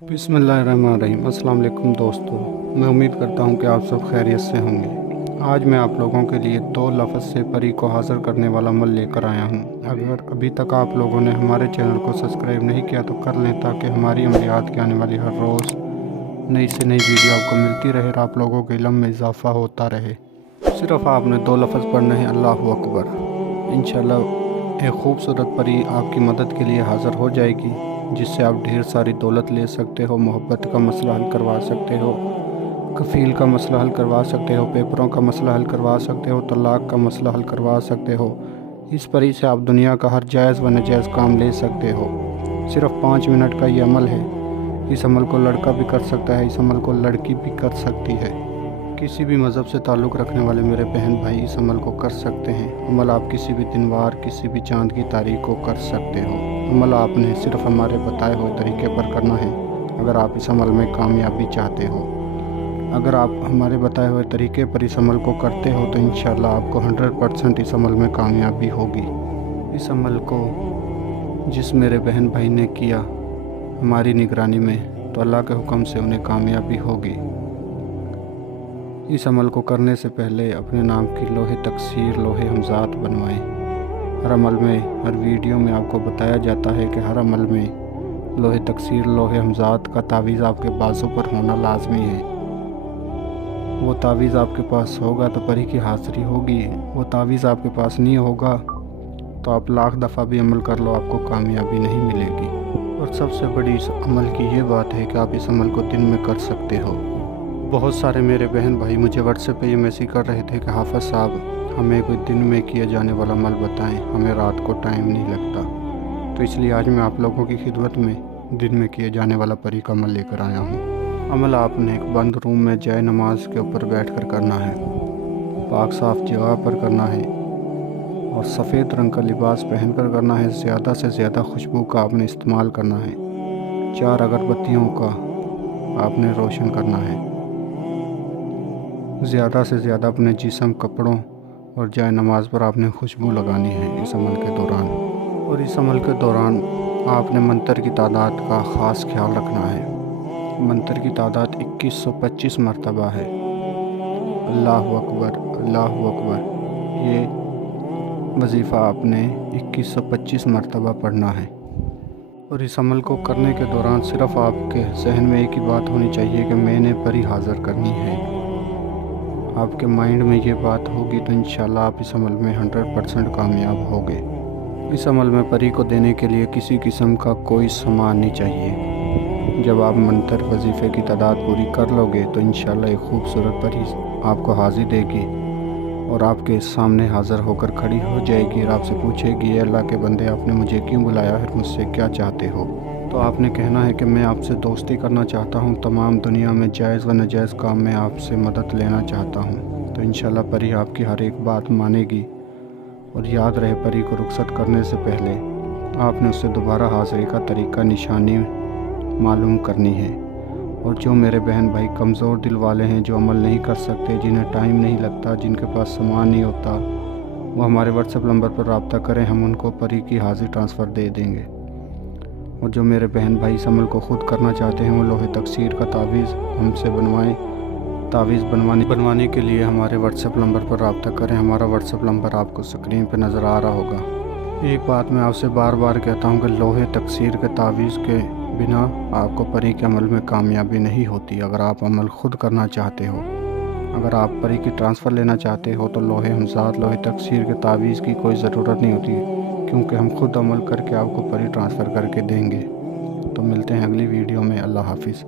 बिस्मिल्लाहिर्रहमानिर्रहीम। अस्सलाम वालेकुम दोस्तों, मैं उम्मीद करता हूं कि आप सब खैरियत से होंगे। आज मैं आप लोगों के लिए 2 लफ्ज़ से परी को हाज़िर करने वाला अमल लेकर आया हूं। अगर अभी तक आप लोगों ने हमारे चैनल को सब्सक्राइब नहीं किया तो कर लें, ताकि हमारी अमलियात की आने वाली हर रोज़ नई से नई वीडियो आपको मिलती रहे और आप लोगों के इल्म में इजाफ़ा होता रहे। सिर्फ़ आपने 2 लफ्ज़ पढ़ने हैं, अल्लाहु अकबर। इंशाअल्लाह एक ख़ूबसूरत परी आपकी मदद के लिए हाज़िर हो जाएगी, जिससे आप ढेर सारी दौलत ले सकते हो, मोहब्बत का मसला हल करवा सकते हो, कफ़ील का मसला हल करवा सकते हो, पेपरों का मसला हल करवा सकते हो, तलाक़ का मसला हल करवा सकते हो। इस परी से आप दुनिया का हर जायज़ व नाजायज़ काम ले सकते हो। सिर्फ़ 5 मिनट का ये अमल है। इस अमल को लड़का भी कर सकता है, इस अमल को लड़की भी कर सकती है। किसी भी मज़हब से ताल्लुक़ रखने वाले मेरे बहन भाई इस अमल को कर सकते हैं। अमल आप किसी भी दिन वार, किसी भी चाँद की तारीख को कर सकते हो। अमल आपने सिर्फ़ हमारे बताए हुए तरीके पर करना है, अगर आप इस अमल में कामयाबी चाहते हो। अगर आप हमारे बताए हुए तरीके पर इस अमल को करते हो तो इंशाअल्लाह आपको 100% इस अमल में कामयाबी होगी। इस अमल को जिस मेरे बहन भाई ने किया हमारी निगरानी में, तो अल्लाह के हुक्म से उन्हें कामयाबी होगी। इस अमल को करने से पहले अपने नाम की लोहे तकसीर, लोहे हमज़ात बनवाएं। हर अमल में, हर वीडियो में आपको बताया जाता है कि हर अमल में लोहे तकसीर, लोहे हमज़ात का तावीज़ आपके बाजू पर होना लाजमी है। वो तावीज़ आपके पास होगा तो परी की हाज़िरी होगी। वो तावीज़ आपके पास नहीं होगा तो आप लाख दफ़ा भी अमल कर लो, आपको कामयाबी नहीं मिलेगी। और सबसे बड़ी इस अमल की ये बात है कि आप इस अमल को दिन में कर सकते हो। बहुत सारे मेरे बहन भाई मुझे व्हाट्सएप पे ये मैसेज कर रहे थे कि हाफ़िज़ साहब हमें कोई दिन में किए जाने वाला अमल बताएं, हमें रात को टाइम नहीं लगता। तो इसलिए आज मैं आप लोगों की खिदमत में दिन में किए जाने वाला परी का अमल लेकर आया हूँ। अमल आपने एक बंद रूम में जाए नमाज के ऊपर बैठ कर करना है, पाक साफ़ जगह पर करना है और सफ़ेद रंग का लिबास पहन कर करना है। ज़्यादा से ज़्यादा खुशबू का आपने इस्तेमाल करना है। 4 अगरबत्तियों का आपने रोशन करना है। ज़्यादा से ज़्यादा अपने जिस्म, कपड़ों और जाए नमाज पर आपने खुशबू लगानी है इस अमल के दौरान। और इस अमल के दौरान आपने मंतर की तादाद का ख़ास ख्याल रखना है। मंतर की तादाद 2125 मरतबा है। अल्लाहु अकबर, अल्लाहु अकबर, ये वजीफ़ा आपने 2125 मरतबा पढ़ना है। और इस अमल को करने के दौरान सिर्फ़ आपके जहन में एक ही बात होनी चाहिए कि मैंने परी हाज़िर करनी है। आपके माइंड में ये बात होगी तो इंशाल्लाह आप इस अमल में 100% कामयाब होगे। इस अमल में परी को देने के लिए किसी किस्म का कोई सामान नहीं चाहिए। जब आप मंतर वजीफ़े की तादाद पूरी कर लोगे तो इंशाल्लाह एक ख़ूबसूरत परी आपको हाज़िर देगी और आपके सामने हाज़िर होकर खड़ी हो जाएगी और आपसे पूछेगी, ये अल्लाह के बंदे आपने मुझे क्यों बुलाया है, मुझसे क्या चाहते हो? तो आपने कहना है कि मैं आपसे दोस्ती करना चाहता हूँ, तमाम दुनिया में जायज़ व नाजायज़ काम में आपसे मदद लेना चाहता हूँ। तो इंशाल्लाह परी आपकी हर एक बात मानेगी। और याद रहे, परी को रुखसत करने से पहले आपने उससे दोबारा हाज़िरी का तरीका निशानी मालूम करनी है। और जो मेरे बहन भाई कमज़ोर दिल वाले हैं, जो अमल नहीं कर सकते, जिन्हें टाइम नहीं लगता, जिनके पास सामान नहीं होता, वो हमारे व्हाट्सएप नंबर पर रब्ता करें, हम उनको परी की हाज़िर ट्रांसफ़र दे देंगे। और जो मेरे बहन भाई इस अमल को ख़ुद करना चाहते हैं, वो लोहे तकसीर का तावीज़ हमसे बनवाएं। तावीज़ बनवाने के लिए हमारे व्हाट्सएप नंबर पर रब्ता करें। हमारा व्हाट्सएप नंबर आपको स्क्रीन पर नज़र आ रहा होगा। एक बात मैं आपसे बार बार कहता हूँ कि लोहे तकसीर के तावीज़ के बिना आपको परी के अमल में कामयाबी नहीं होती। अगर आप अमल ख़ुद करना चाहते हो, अगर आप परी की ट्रांसफ़र लेना चाहते हो, तो लोहे हमज़ात, लोहे तकसीर के तावीज़ की कोई ज़रूरत नहीं होती, क्योंकि हम खुद अमल करके आपको परी ट्रांसफ़र करके देंगे। तो मिलते हैं अगली वीडियो में। अल्लाह हाफिज़।